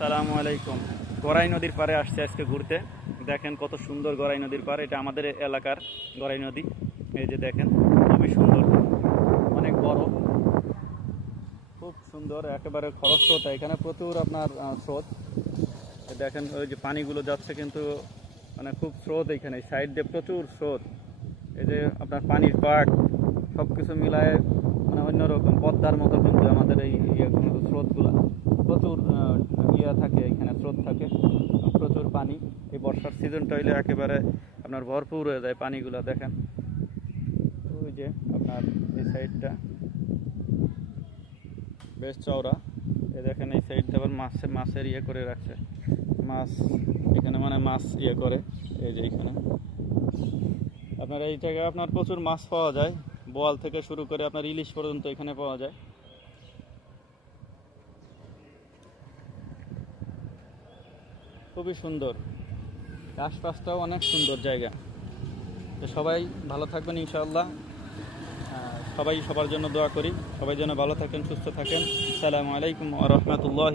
সালামু আলাইকুম। গড়াই নদীর পাড়ে আসছে আজকে ঘুরতে। দেখেন কত সুন্দর গড়াই নদীর পাড়। এটা আমাদের এলাকার গড়াই নদী। এই যে দেখেন, খুবই সুন্দর। অনেক বড়। খুব সুন্দর, একেবারে খরস্রোত। এখানে প্রচুর আপনার স্রোত। দেখেন, ওই যে পানিগুলো যাচ্ছে কিন্তু মানে খুব স্রোত এখানে। সাইড দিয়ে প্রচুর স্রোত। এই যে আপনার পানির পাট সব কিছু মিলায় মানে অন্যরকম। পদ্মার মতো কিন্তু আমাদের এই স্রোতগুলা। ইয়ে থাকে, এখানে স্রোত থাকে, প্রচুর পানি। এই বর্ষার সিজনটা হইলে একেবারে আপনার ভরপুর হয়ে যায় পানিগুলো, দেখেন। ওই যে আপনার এই সাইডটা, বেশ চওড়া। এই দেখেন, এই সাইডটা আবার মাছ, মাছের ইয়ে করে রাখছে। মাছ, এখানে মানে মাছ ইয়ে করে, এই যে এখানে আপনার এই জায়গায় আপনার প্রচুর মাছ পাওয়া যায়। বোয়াল থেকে শুরু করে আপনার ইলিশ পর্যন্ত এখানে পাওয়া যায়। খুবই সুন্দর। আশপাশটাও অনেক সুন্দর জায়গা। তো সবাই ভালো থাকবেন ইনশাআল্লাহ। সবাই সবার জন্য দোয়া করি। সবাই যেন ভালো থাকেন, সুস্থ থাকেন। সালামু আলাইকুম আ রহমতুল্লাহ